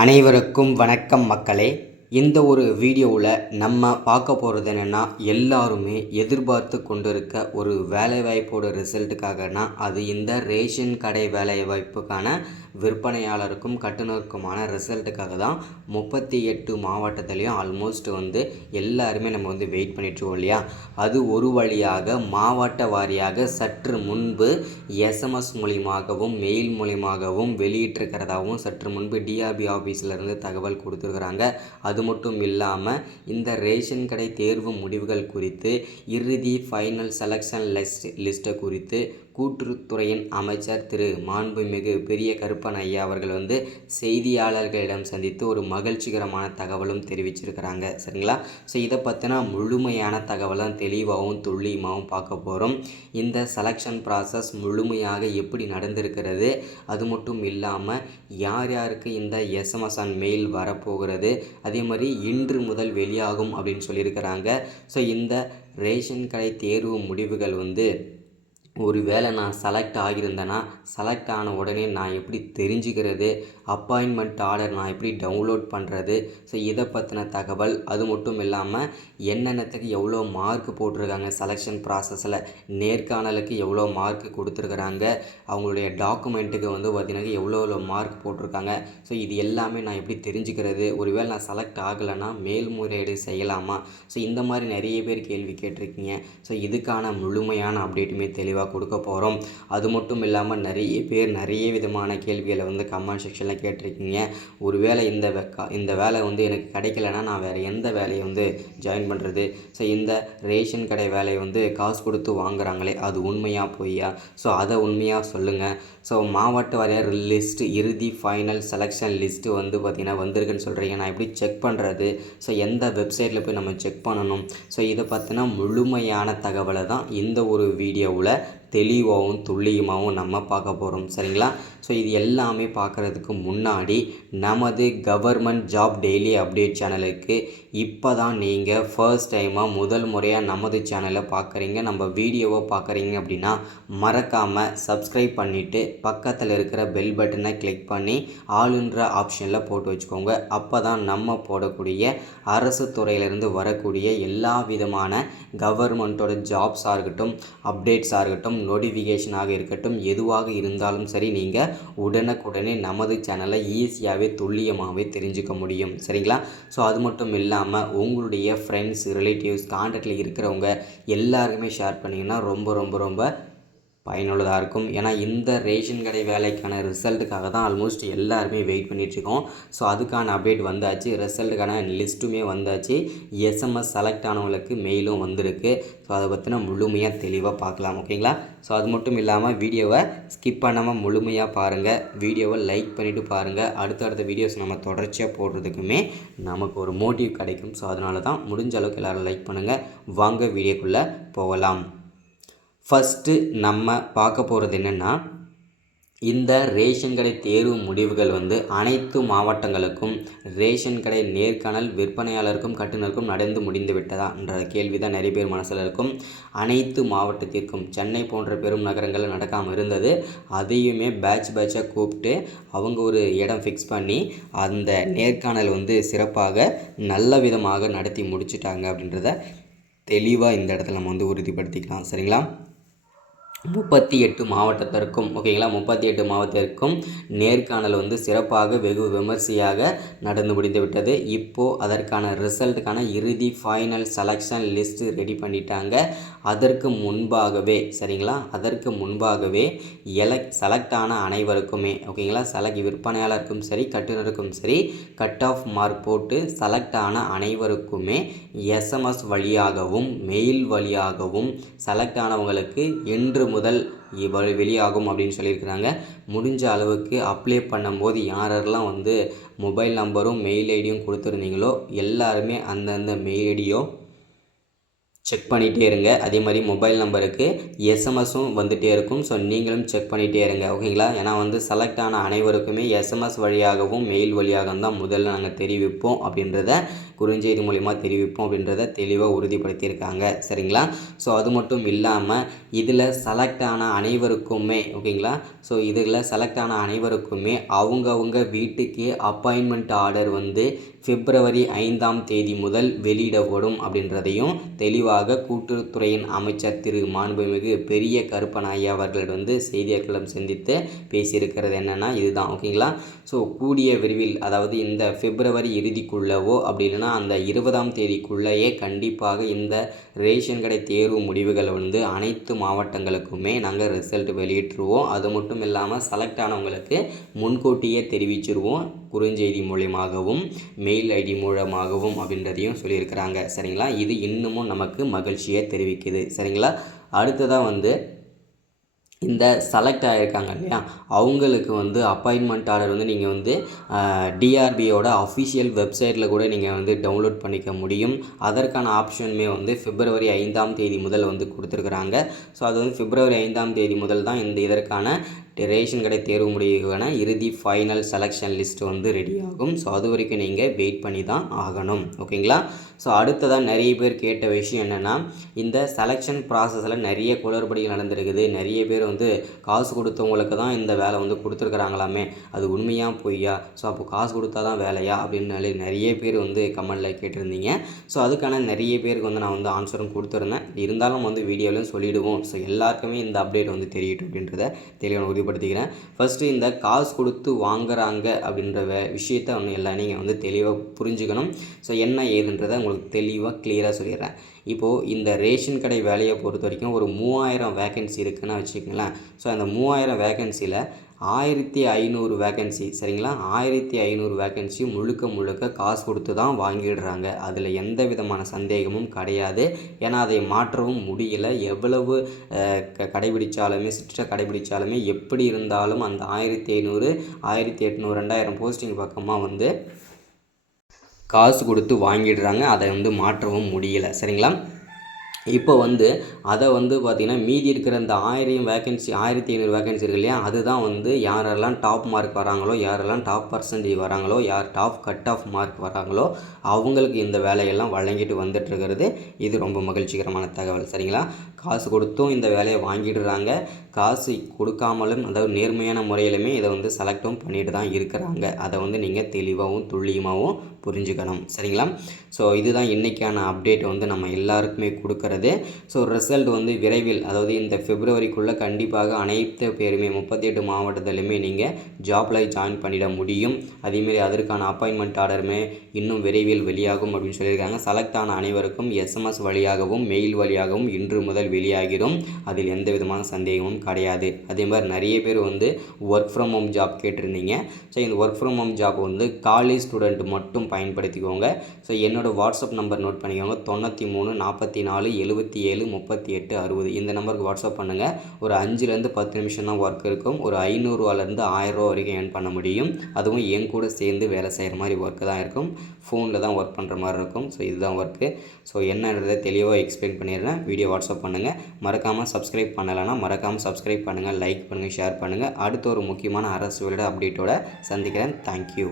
அனைவருக்கும் வணக்கம் மக்களே. இந்த ஒரு வீடியோவில் நம்ம பார்க்க போகிறது என்னென்னா, எல்லாருமே எதிர்பார்த்து கொண்டிருக்க ஒரு வேலைவாய்ப்போட ரிசல்ட்டுக்காகனா அது இந்த ரேஷன் கடை வேலைவாய்ப்புக்கான விற்பனையாளருக்கும் கட்டுநருக்குமான ரிசல்ட்டுக்காக தான் 38 மாவட்டத்துலேயும் ஆல்மோஸ்ட் எல்லாருமே நம்ம வெயிட் பண்ணிட்டுருக்கோம் இல்லையா. அது ஒரு வழியாக மாவட்ட வாரியாக சற்று முன்பு எஸ்எம்எஸ் மூலியமாகவும் மெயில் மூலியமாகவும் வெளியிட்டிருக்கிறதாகவும் சற்று முன்பு டிஆர்பி ஆஃபீஸிலேருந்து தகவல் கொடுத்துருக்குறாங்க. அது மட்டும் இல்லாமல் இந்த ரேஷன் கடை தேர்வு முடிவுகள் குறித்து இறுதி ஃபைனல் செலெக்ஷன் லிஸ்ட்டை குறித்து கூட்டுறவுத்துறையின் அமைச்சர் திரு மாண்புமிகு பெரிய கருப்பன் ஐயா அவர்கள் செய்தியாளர்களிடம் சந்தித்து ஒரு மகிழ்ச்சிகரமான தகவலும் தெரிவிச்சிருக்கிறாங்க. சரிங்களா. ஸோ இதை பற்றினா முழுமையான தகவலாம் தெளிவாகவும் துல்லியமாகவும் பார்க்க போகிறோம். இந்த செலெக்ஷன் ப்ராசஸ் முழுமையாக எப்படி நடந்திருக்கிறது, அது மட்டும் இல்லாமல் யார் யாருக்கு இந்த எஸ்எம்எஸ் அண்ட் மெயில் வரப்போகிறது, அதே மாதிரி இன்று முதல் வெளியாகும் அப்படின்னு சொல்லியிருக்கிறாங்க. ஸோ இந்த ரேஷன் கடை தேர்வு முடிவுகள் ஒரு வேளை நான் செலக்ட் ஆகியிருந்தேன்னா செலக்ட் ஆன உடனே நான் எப்படி தெரிஞ்சுக்கிறது, அப்பாயின்மெண்ட் ஆர்டர் நான் எப்படி டவுன்லோட் பண்ணுறது, ஸோ இதை பற்றின தகவல். அது மட்டும் இல்லாமல் என்னென்னத்துக்கு எவ்வளோ மார்க் போட்டிருக்காங்க செலெக்ஷன் ப்ராசஸில், நேர்காணலுக்கு எவ்வளோ மார்க் கொடுத்துருக்குறாங்க, அவங்களுடைய டாக்குமெண்ட்டுக்கு பார்த்திங்கன்னா எவ்வளோ மார்க் போட்டிருக்காங்க, ஸோ இது எல்லாமே நான் எப்படி தெரிஞ்சுக்கிறது, ஒருவேளை நான் செலக்ட் ஆகலைன்னா மேல்முறையீடு செய்யலாமா, ஸோ இந்த மாதிரி நிறைய பேர் கேள்வி கேட்டிருக்கீங்க. ஸோ இதுக்கான முழுமையான அப்டேட்டுமே தெளிவாக கொடுக்க போகிறோம். அது மட்டும் இல்லாமல் நிறைய பேர் நிறைய விதமான கேள்விகளை கமெண்ட் செக்ஷனில் கேட்டிருக்கீங்க. ஒருவேளை இந்த வேலை எனக்கு கிடைக்கலன்னா நான் வேறு எந்த வேலையை ஜாயின் பண்ணுறது, ஸோ இந்த ரேஷன் கடை வேலையை காசு கொடுத்து வாங்குறாங்களே அது உண்மையாக பொய்யா, ஸோ அதை உண்மையாக சொல்லுங்கள். ஸோ மாவட்ட வாரியாக லிஸ்ட்டு இறுதி ஃபைனல் செலெக்ஷன் லிஸ்ட்டு பார்த்திங்கன்னா வந்திருக்குன்னு சொல்கிறீங்க. நான் எப்படி செக் பண்ணுறது, ஸோ எந்த வெப்சைட்டில் போய் நம்ம செக் பண்ணணும், ஸோ இதை பற்றின முழுமையான தகவலை தான் இந்த ஒரு வீடியோவில் தெளிவாகவும் துல்லியமாகவும் நம்ம பார்க்க போகிறோம். சரிங்களா. ஸோ இது எல்லாமே பார்க்குறதுக்கு முன்னாடி நமது கவர்மெண்ட் ஜாப் டெய்லி அப்டேட் சேனலுக்கு இப்போ தான் நீங்கள் ஃபர்ஸ்ட் டைமாக முதல் முறையாக நமது சேனலை பார்க்குறீங்க, நம்ம வீடியோவை பார்க்குறீங்க அப்படின்னா மறக்காமல் சப்ஸ்கிரைப் பண்ணிவிட்டு பக்கத்தில் இருக்கிற பெல் பட்டனை கிளிக் பண்ணி ஆளுன்ற ஆப்ஷனில் போட்டு வச்சுக்கோங்க. அப்போ தான் நம்ம போடக்கூடிய அரசு துறையிலிருந்து வரக்கூடிய எல்லா விதமான கவர்மெண்ட்டோட ஜாப்ஸாக இருக்கட்டும், அப்டேட்ஸாக இருக்கட்டும், நோட்டிஃபிகேஷனாக இருக்கட்டும், எதுவாக இருந்தாலும் சரி நீங்கள் உடனுக்குடனே நமது சேனலை ஈஸியாகவே துல்லியமாகவே தெரிஞ்சுக்க முடியும். சரிங்களா. ஸோ அது மட்டும் இல்லாமல் உங்களுடைய ஃப்ரெண்ட்ஸ், ரிலேட்டிவ்ஸ், கான்டாக்டில் இருக்கிறவங்க எல்லாருக்குமே ஷேர் பண்ணிங்கன்னா ரொம்ப ரொம்ப ரொம்ப பயனுள்ளதாக இருக்கும். ஏன்னா இந்த ரேஷன் கடை வேலைக்கான ரிசல்ட்டுக்காக தான் ஆல்மோஸ்ட் எல்லாருமே வெயிட் பண்ணிகிட்ருக்கோம். ஸோ அதுக்கான அப்டேட் வந்தாச்சு, ரிசல்ட்டுக்கான லிஸ்ட்டுமே வந்தாச்சு, எஸ்எம்எஸ் செலக்ட் ஆனவங்களுக்கு மெயிலும் வந்திருக்கு. ஸோ அதை பற்றின முழுமையாக தெளிவாக பார்க்கலாம். ஓகேங்களா. ஸோ அது மட்டும் இல்லாமல் வீடியோவை ஸ்கிப் பண்ணாமல் முழுமையாக பாருங்கள், வீடியோவை லைக் பண்ணிவிட்டு பாருங்கள். அடுத்தடுத்த வீடியோஸ் நம்ம தொடர்ச்சியாக போடுறதுக்குமே நமக்கு ஒரு மோட்டிவ் கிடைக்கும். ஸோ அதனால தான் முடிஞ்ச அளவுக்கு எல்லோரும் லைக் பண்ணுங்கள். வாங்க வீடியோக்குள்ளே போகலாம். ஃபஸ்ட்டு நம்ம பார்க்க போகிறது என்னென்னா, இந்த ரேஷன் கடை தேர்வு முடிவுகள் அனைத்து மாவட்டங்களுக்கும் ரேஷன் கடை நேர்காணல் விற்பனையாளருக்கும் கட்டுநருக்கும் நடந்து முடிந்து விட்டதா என்ற கேள்வி தான் நிறைய பேர் மனசில் இருக்கும். அனைத்து மாவட்டத்திற்கும், சென்னை போன்ற பெரும் நகரங்களில் நடக்காமல் இருந்தது, அதையுமே பேட்சாக கூப்பிட்டு அவங்க ஒரு இடம் ஃபிக்ஸ் பண்ணி அந்த நேர்காணல் சிறப்பாக நல்ல விதமாக நடத்தி முடிச்சிட்டாங்க அப்படின்றத தெளிவாக இந்த இடத்துல நம்ம உறுதிப்படுத்திக்கலாம். சரிங்களா. 38 மாவட்டத்திற்கும், ஓகேங்களா, 38 மாவட்டத்திற்கும் நேர்காணல் சிறப்பாக வெகு விமர்சையாக நடந்து முடிந்து விட்டது. இப்போது அதற்கான ரிசல்ட்டுக்கான இறுதி ஃபைனல் செலெக்ஷன் லிஸ்ட்டு ரெடி பண்ணிட்டாங்க. அதற்கு முன்பாகவே, சரிங்களா, அதற்கு முன்பாகவே செலக்ட் ஆன அனைவருக்குமே, ஓகேங்களா, விற்பனையாளருக்கும் சரி கட்டுநருக்கும் சரி கட் ஆஃப் மார்க் போட்டு செலக்ட் ஆன அனைவருக்குமே எஸ்எம்எஸ் வழியாகவும் மெயில் வழியாகவும் செலக்ட் ஆனவங்களுக்கு இன்று முதல் வெளியாகும் அப்படின்னு சொல்லியிருக்கிறாங்க. முடிஞ்ச அளவுக்கு அப்ளை பண்ணும்போது யாரெல்லாம் மொபைல் நம்பரும் மெயில் ஐடியும் கொடுத்துருந்தீங்களோ எல்லாருமே அந்தந்த மெயில் ஐடியோ செக் பண்ணிகிட்டே இருங்க. அதே மாதிரி மொபைல் நம்பருக்கு எஸ்எம்எஸும் வந்துகிட்டே இருக்கும். ஸோ நீங்களும் செக் பண்ணிகிட்டே இருங்க. ஓகேங்களா. ஏன்னா செலக்ட் ஆன அனைவருக்குமே எஸ்எம்எஸ் வழியாகவும் மெயில் வழியாகவும் தான் முதல்ல நாங்கள் தெரிவிப்போம் அப்படின்றத குறுஞ்செய்தி மூலிமா தெரிவிப்போம் அப்படின்றத தெளிவாக உறுதிப்படுத்தியிருக்காங்க. சரிங்களா? ஸோ அது மட்டும் இல்லாமல் இதில் செலக்ட் ஆன அனைவருக்குமே ஓகேங்களா, ஸோ இதில் செலக்ட் ஆன அனைவருக்குமே அவங்கவுங்க வீட்டுக்கு அப்பாயின்மெண்ட் ஆர்டர் வந்து பிப்ரவரி 5ஆம் தேதி முதல் வெளியிடப்படும் அப்படின்றதையும் தெளிவாக கூட்டுறவுத்துறையின் அமைச்சர் திரு மாண்புமிகு பெரிய கருப்பன் ஐயா அவர்கள் வந்து செய்தியாளர்களிடம் சந்தித்து பேசியிருக்கிறது என்னென்னா இதுதான் ஓகேங்களா. ஸோ கூடிய விரைவில் அதாவது இந்த பிப்ரவரி இறுதிக்குள்ளவோ அப்படி இல்லைன்னா அந்த 20ஆம் தேதிக்குள்ளேயே கண்டிப்பாக இந்த ரேஷன் கடை தேர்வு முடிவுகளை வந்து அனைத்து மாவட்டங்களுக்குமே நாங்கள் ரிசல்ட் வெளியிட்டுருவோம். அது மட்டும் இல்லாமல் செலக்ட் ஆனவங்களுக்கு முன்கூட்டியே தெரிவிச்சிருவோம் குறுஞ்செய்தி மூலியமாகவும் மெயில் ஐடி மூலமாகவும் அப்படின்றதையும் சொல்லியிருக்கிறாங்க. சரிங்களா? இது இன்னமும் நமக்கு மகிழ்ச்சியை தெரிவிக்குது. சரிங்களா? அடுத்ததாக வந்து இந்த செலக்ட் ஆகியிருக்காங்க இல்லையா, அவங்களுக்கு வந்து அப்பாயின்மெண்ட் ஆர்டர் வந்து நீங்கள் வந்து டிஆர்பியோட அஃபிஷியல் வெப்சைட்டில் கூட நீங்கள் வந்து டவுன்லோட் பண்ணிக்க முடியும். அதற்கான ஆப்ஷனுமே வந்து பிப்ரவரி 5ஆம் தேதி முதல் வந்து கொடுத்துருக்குறாங்க. ஸோ அது வந்து பிப்ரவரி 5ஆம் தேதி முதல் தான் இதற்கான ரேஷன் கடை தேர்வு முடிவுக்கான இறுதி ஃபைனல் செலெக்ஷன் லிஸ்ட் வந்து ரெடி ஆகும். ஸோ அது வரைக்கும் நீங்கள் வெயிட் பண்ணி தான் ஆகணும். ஓகேங்களா? ஸோ அடுத்ததாக நிறைய பேர் கேட்ட விஷயம் என்னென்னா, இந்த செலெக்ஷன் ப்ராசஸில் நிறைய குளறுபடிகள் நடந்திருக்குது. நிறைய பேர் வந்து காசு கொடுத்தவங்களுக்கு தான் இந்த வேலை வந்து கொடுத்துருக்குறாங்களாமே, அது உண்மையாக பொய்யா, ஸோ அப்போ காசு கொடுத்தா தான் வேலையா அப்படின்னு நிறைய பேர் வந்து கமெண்டில் கேட்டிருந்தீங்க. ஸோ அதுக்கான நிறைய பேருக்கு வந்து நான் வந்து ஆன்சரும் கொடுத்துருந்தேன். இருந்தாலும் வந்து வீடியோலையும் சொல்லிவிடுவோம். ஸோ எல்லாருக்குமே இந்த அப்டேட் வந்து தெரியட்டும் அப்படின்றத தெளிவாக உறுதிப்படுத்திக்கிறேன். ஃபஸ்ட்டு இந்த காசு கொடுத்து வாங்குறாங்க அப்படின்ற விஷயத்தை ஒன்று எல்லாம் நீங்கள் வந்து தெளிவாக புரிஞ்சுக்கணும். ஸோ என்ன ஏதுன்றதை உங்களுக்கு தெளிவாக கிளியராக சொல்லிடுறேன். இப்போது இந்த ரேஷன் கடை வேலையை பொறுத்த வரைக்கும் ஒரு 3000 வேக்கன்சி இருக்குதுன்னு வச்சுக்கோங்களேன். ஸோ அந்த 3000 வேக்கன்சியில் 1500 வேக்கன்சி சரிங்களா, 1500 வேக்கன்சி முழுக்க காசு கொடுத்து தான் வாங்கிடுறாங்க. அதில் எந்த விதமான சந்தேகமும் கிடையாது. ஏன்னா அதை மாற்றவும் முடியல. எவ்வளவு கடைபிடிச்சாலுமே ஸ்ட்ரிக்டாக கடைபிடிச்சாலுமே எப்படி இருந்தாலும் அந்த 1500 1800 2000 போஸ்டிங் பக்கமாக வந்து காசு கொடுத்து வாங்கிடுறாங்க. அதை வந்து மாற்றவும் முடியலை. சரிங்களா? இப்போ வந்து அதை வந்து பார்த்திங்கன்னா மீதி இருக்கிற இந்த 1000 வேக்கன்சி 1500 வேக்கன்சி இருக்கு இல்லையா, அதுதான் வந்து யாரெல்லாம் டாப் மார்க் வராங்களோ, யாரெல்லாம் டாப் பர்சன்டேஜ் வராங்களோ, யார் டாப் கட் ஆஃப் மார்க் வராங்களோ அவங்களுக்கு இந்த வேலையெல்லாம் வழங்கிட்டு வந்துட்டுருக்கிறது. இது ரொம்ப மகிழ்ச்சிகரமான தகவல். சரிங்களா? காசு கொடுத்தும் இந்த வேலையை வாங்கிடுறாங்க, காசு கொடுக்காமலும் அதாவது நேர்மையான முறையிலுமே இதை வந்து செலக்டும் பண்ணிட்டு தான் இருக்கிறாங்க. அதை வந்து நீங்கள் தெளிவாகவும் துல்லியமாகவும் புரிஞ்சுக்கணும். சரிங்களா? ஸோ இதுதான் இன்றைக்கான அப்டேட் வந்து நம்ம எல்லாருக்குமே கொடுக்கறது. ஸோ ரிசல்ட் வந்து விரைவில் அதாவது இந்த பிப்ரவரிக்குள்ளே கண்டிப்பாக அனைத்து பேருமே 38 மாவட்டத்திலுமே நீங்கள் ஜாப்பில் ஜாயின் பண்ணிட முடியும். அதேமாரி அதற்கான அப்பாயின்மெண்ட் ஆர்டருமே இன்னும் விரைவில் வெளியாகும் அப்படின்னு சொல்லியிருக்காங்க. செலக்ட் ஆன அனைவருக்கும் எஸ்எம்எஸ் வழியாகவும் மெயில் வழியாகவும் இன்று முதல் வெளியாகிடும். அதில் எந்த விதமான சந்தேகமும் கிடையாது. அதே மாதிரி நிறைய பேர் வந்து ஒர்க் ஃப்ரம் ஹோம் ஜாப் கேட்டிருந்தீங்க. ஸோ இந்த ஒர்க் ஃப்ரம் ஹோம் ஜாப் வந்து காலேஜ் ஸ்டூடெண்ட் மட்டும் பயன்படுத்திக்கோங்க. ஸோ என்னோடய வாட்ஸ்அப் நம்பர் நோட் பண்ணிக்கோங்க. 93 44 77 38 60 இந்த நம்பருக்கு வாட்ஸ்அப் பண்ணுங்கள். ஒரு 5லேருந்து 10 நிமிஷம் தான் ஒர்க் இருக்கும். ஒரு 500 1000 வரைக்கும் ஏர்ன் பண்ண முடியும். அதுவும் என் கூட சேர்ந்து வேலை செய்கிற மாதிரி ஒர்க்கு தான் இருக்கும். ஃபோனில் தான் ஒர்க் பண்ணுற மாதிரி இருக்கும். ஸோ இதுதான் ஒர்க்கு. ஸோ என்னன்றதை தெளிவாக எக்ஸ்பிளைன் பண்ணிடுறேன். வீடியோ வாட்ஸ்அப் பண்ணுங்கள். மறக்காமல் சப்ஸ்கிரைப் பண்ணலைன்னா மறக்காமல் சப்ஸ்கிரைப் பண்ணுங்கள், லைக் பண்ணுங்கள், ஷேர் பண்ணுங்கள். அடுத்த ஒரு முக்கியமான அரசு வேலை அப்டேட்டோட சந்திக்கிறேன். தேங்க்யூ.